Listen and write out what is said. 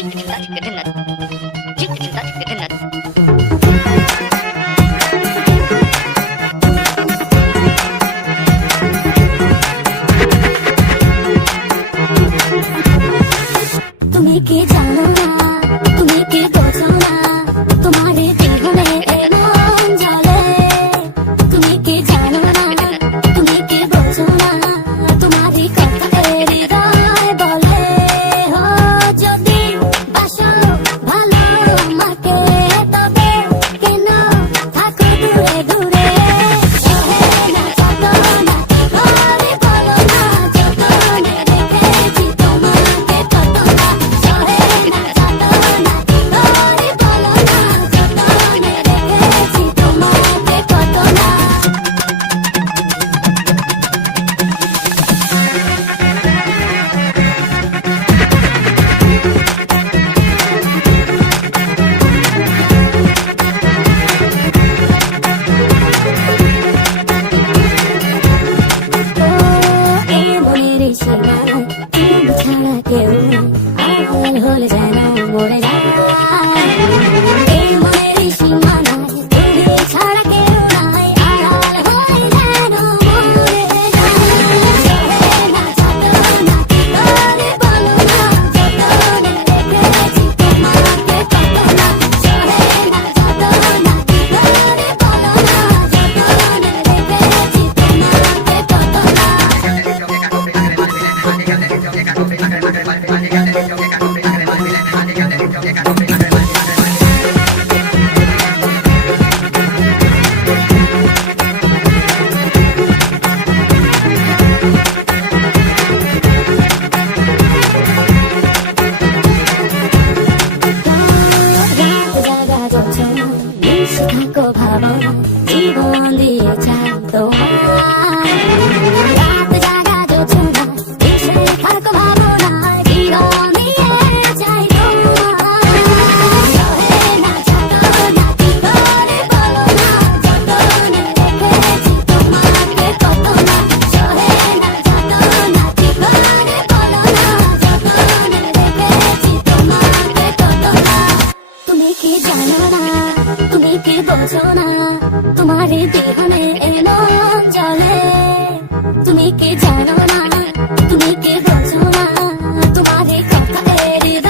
তুমি কি জানো না, তুমি কি বোঝো না, তোমার জীবনে এমন জ্বলে। তুমি কি জানো না, তুমি কি বোঝো না, তোমার কথা হৃদয় বলে। ও যদি বাসো ভালো আমাকে, তবে কেন থাকো দূরে দূরে। সহে না যত না ঘরে বলো না, যতনে রেখেছি তোমাকে কত না। সহে না যত না ঘরে বলো না, যতনে রেখেছি তোমাকে কত না। এই মনের সীমানায় তুমি ছাড়া কেউ আড়াল হলে যেন মরে যায়। এই মনের সীমানায় তুমি ছাড়া কেউ নাই, আড়াল হলে যেন মরে যায়। সহে না যত না ঘরে বলো না, যতনে রেখেছি তোমাকে কত না। সহে না যত না ঘরে বলো না, যতনে রেখেছি তোমাকে কত না। জীবন দিয়ে চাই তোমার। রাত জাগা যোছনা এসে থাকো ভাবনা, জীবন দিয়ে চাই তোমার। সহে না যত না ঘরে বলো না, যতনে রেখেছি তোমাকে কত না। সহে না যত না ঘরে বলো না, যতনে রেখেছি তোমাকে কত না। তুমি কি জানো না, তুমি কি বোঝো না, তোমার জীবনে এমন চলে। তুমি কি জানো না, তুমি কি বোঝো না, তোমার কথা হৃদয়